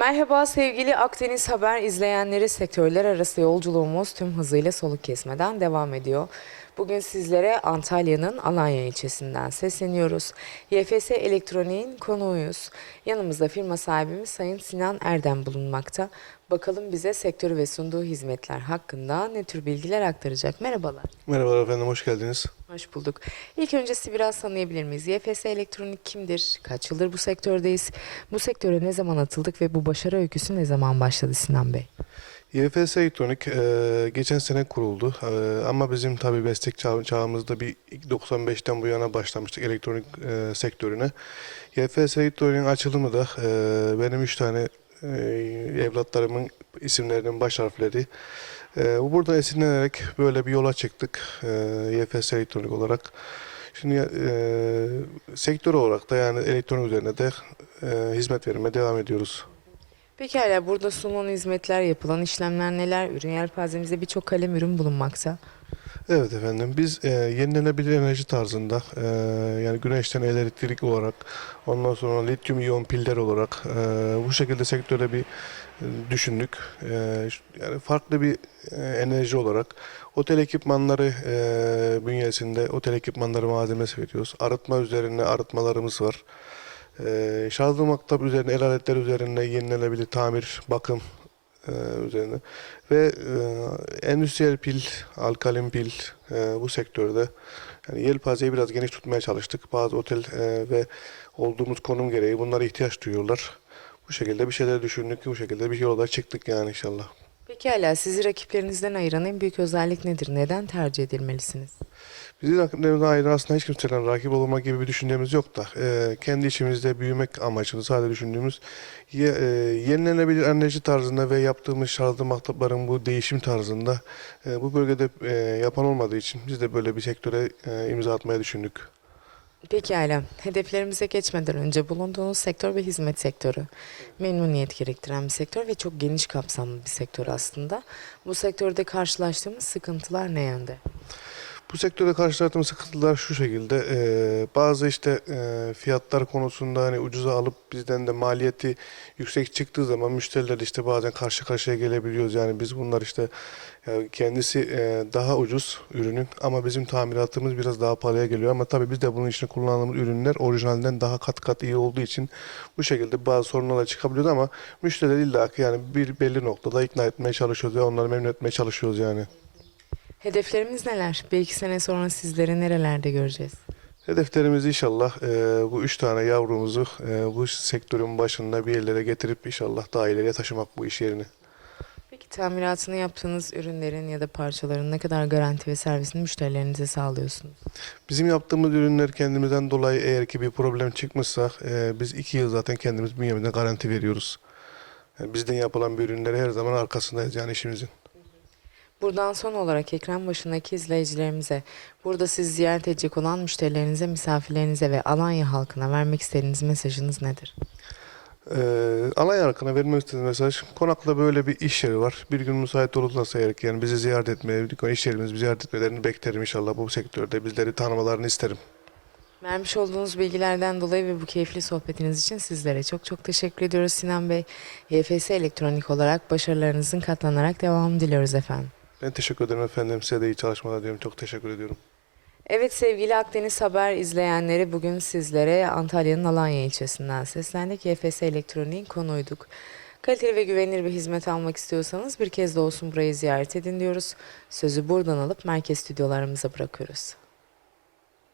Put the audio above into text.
Merhaba sevgili Akdeniz Haber izleyenleri sektörler arası yolculuğumuz tüm hızıyla soluk kesmeden devam ediyor. Bugün sizlere Antalya'nın Alanya ilçesinden sesleniyoruz. YFS Elektronik'in konuğuyuz. Yanımızda firma sahibimiz Sayın Sinan Erdem bulunmakta. Bakalım bize sektörü ve sunduğu hizmetler hakkında ne tür bilgiler aktaracak. Merhabalar. Merhabalar efendim, hoş geldiniz. Hoş bulduk. İlk önce sizi biraz tanıyabilir miyiz? YFS Elektronik kimdir? Kaç yıldır bu sektördeyiz? Bu sektöre ne zaman atıldık ve bu başarı öyküsü ne zaman başladı Sinan Bey? YFS Elektronik e, geçen sene kuruldu E, ama bizim tabii meslek çağ- çağımızda bir 95'ten bu yana başlamıştık elektronik e, sektörüne. YFS Elektronik'in açılımı da e, benim üç tane e, evlatlarımın isimlerinin baş harfleri. E, burada esinlenerek böyle bir yola çıktık e, YFS Elektronik olarak. Şimdi e, sektör olarak da yani elektronik üzerine de e, hizmet vermeye devam ediyoruz. Pekala burada sunulan hizmetler, yapılan işlemler neler? Ürün yelpazemizde birçok kalem ürün bulunmakta. Evet efendim biz e, yenilenebilir enerji tarzında e, yani güneşten elektrik olarak ondan sonra lityum iyon piller olarak e, bu şekilde sektöre bir e, düşündük. E, yani farklı bir e, enerji olarak otel ekipmanları e, bünyesinde otel ekipmanları malzemesi veriyoruz. Arıtma üzerine arıtmalarımız var. E, şarjlı maktap üzerine el aletler üzerine yenilenebilir tamir, bakım e, üzerine ve e, endüstriyel pil, alkalin pil e, bu sektörde yani yelpazeyi biraz geniş tutmaya çalıştık. Bazı otel e, ve olduğumuz konum gereği bunlara ihtiyaç duyuyorlar. Bu şekilde bir şeyler düşündük, bu şekilde bir yola çıktık yani inşallah. Pekala sizi rakiplerinizden ayıran en büyük özellik nedir? Neden tercih edilmelisiniz? Bizim rakiplerimizden ayrı aslında hiç kimsenin rakip olmak gibi bir düşüncemiz yok da e, kendi içimizde büyümek amacını sadece düşündüğümüz ye, e, yenilenebilir enerji tarzında ve yaptığımız şarjlı mahtapların bu değişim tarzında e, bu bölgede e, yapan olmadığı için biz de böyle bir sektöre e, imza atmayı düşündük. Pekala. Hedeflerimize geçmeden önce bulunduğunuz sektör ve hizmet sektörü memnuniyet gerektiren bir sektör ve çok geniş kapsamlı bir sektör aslında. Bu sektörde karşılaştığımız sıkıntılar ne yönde? Bu sektörde karşılaştığımız sıkıntılar şu şekilde. e, bazı işte e, fiyatlar konusunda hani ucuza alıp bizden de maliyeti yüksek çıktığı zaman müşteriler işte bazen karşı karşıya gelebiliyoruz. Yani biz bunlar işte ya kendisi e, daha ucuz ürünün ama bizim tamiratımız biraz daha pahalıya geliyor. Ama tabii biz de bunun için kullandığımız ürünler orijinalden daha kat kat iyi olduğu için bu şekilde bazı sorunlar çıkabiliyor ama müşteriler illaki yani bir belli noktada ikna etmeye çalışıyoruz ve onları memnun etmeye çalışıyoruz yani. Hedeflerimiz neler? Bir iki sene sonra sizleri nerelerde göreceğiz? Hedeflerimiz inşallah e, bu üç tane yavrumuzu e, bu sektörün başında bir yerlere getirip inşallah daha ileriye taşımak bu iş yerini. Peki tamiratını yaptığınız ürünlerin ya da parçaların ne kadar garanti ve servisini müşterilerinize sağlıyorsunuz? Bizim yaptığımız ürünler kendimizden dolayı eğer ki bir problem çıkmışsa e, biz iki yıl zaten kendimiz bünyemizde garanti veriyoruz. Yani bizden yapılan bir ürünleri her zaman arkasındayız yani işimizin. Buradan son olarak ekran başındaki izleyicilerimize, burada sizi ziyaret edecek olan müşterilerinize, misafirlerinize ve Alanya halkına vermek istediğiniz mesajınız nedir? Ee, Alanya halkına vermek istediğim mesaj, konakta böyle bir iş yeri var. Bir gün müsait olurlarsa eğer ki yani bizi ziyaret etmeye, iş yerimizi ziyaret etmelerini beklerim inşallah bu sektörde. Bizleri tanımalarını isterim. Vermiş olduğunuz bilgilerden dolayı ve bu keyifli sohbetiniz için sizlere çok çok teşekkür ediyoruz Sinan Bey. YFS Elektronik olarak başarılarınızın katlanarak devamını diliyoruz efendim. Ben teşekkür ederim efendim. Size de iyi çalışmalar diyorum. Çok teşekkür ediyorum. Evet sevgili Akdeniz Haber izleyenleri bugün sizlere Antalya'nın Alanya ilçesinden seslendik. YFS Elektronik'in konuyduk. Kaliteli ve güvenilir bir hizmet almak istiyorsanız bir kez de olsun burayı ziyaret edin diyoruz. Sözü buradan alıp merkez stüdyolarımıza bırakıyoruz.